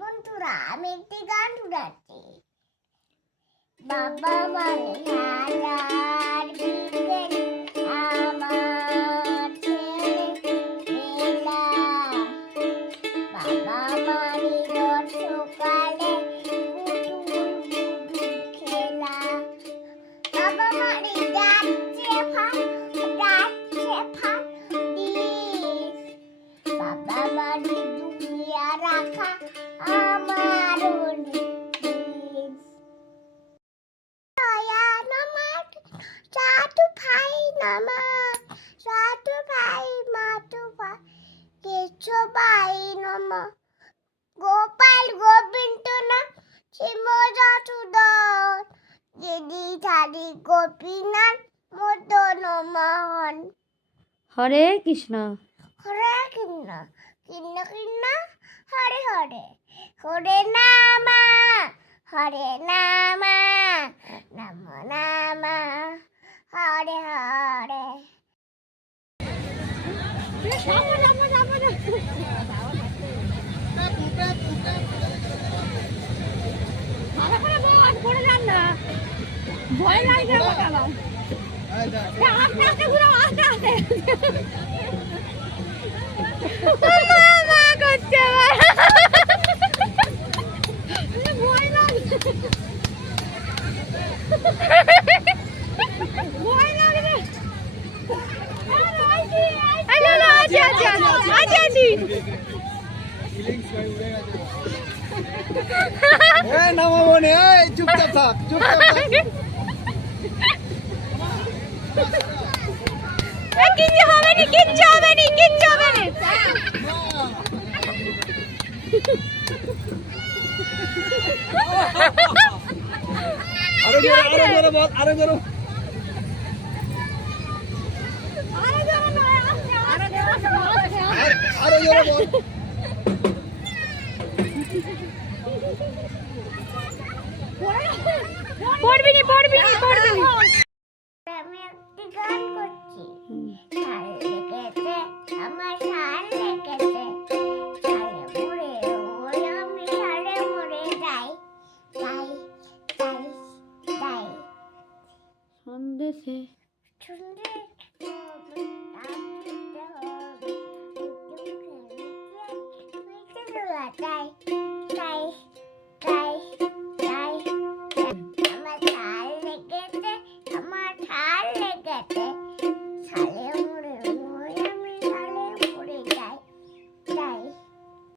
বন্ধুরা আমি একটি গান শুনাচ্ছি। বাবা মানে হাজার বিকেল আমার ছেলেবেলা, বাবা মানে রোজ সকালে পুতুল খেলা, বাবা মানে যাচ্ছে ফাঁক দিস, বাবা মানে দুনিয়া রাখা আমার গোপাল গোবিন্দ না শিবজাতুদন দিদি ধারি গোপীনাথ মদন মোহন। হরে কৃষ্ণ হরে কৃষ্ণ কৃষ্ণ কৃষ্ণ হরে হরে, হরে নামা হরে নামা নম নামা হরে হরে। ভয় লাগছে আস্তে ঘুরো আস্তে আস্তে মা করছে ভয় লাগছে ভয় লাগছে। চুপচাপ থাক, চুপচাপ থাক। কিচ্ছু হবে না, কিচ্ছু হবে না, কিচ্ছু হবে না। আরো জোরে বল, আরো জোরে। আরো জোরে বল। পড়বি নি পড়বি নি পড়বি নি। আমি একটি গান করছি। শাল লেগেছে আমার শাল লেগেছে, শালে মরে ওই আমি শালে মরে যাই যাই যাই যাই। সন্দেশে শুনলে যাই যাই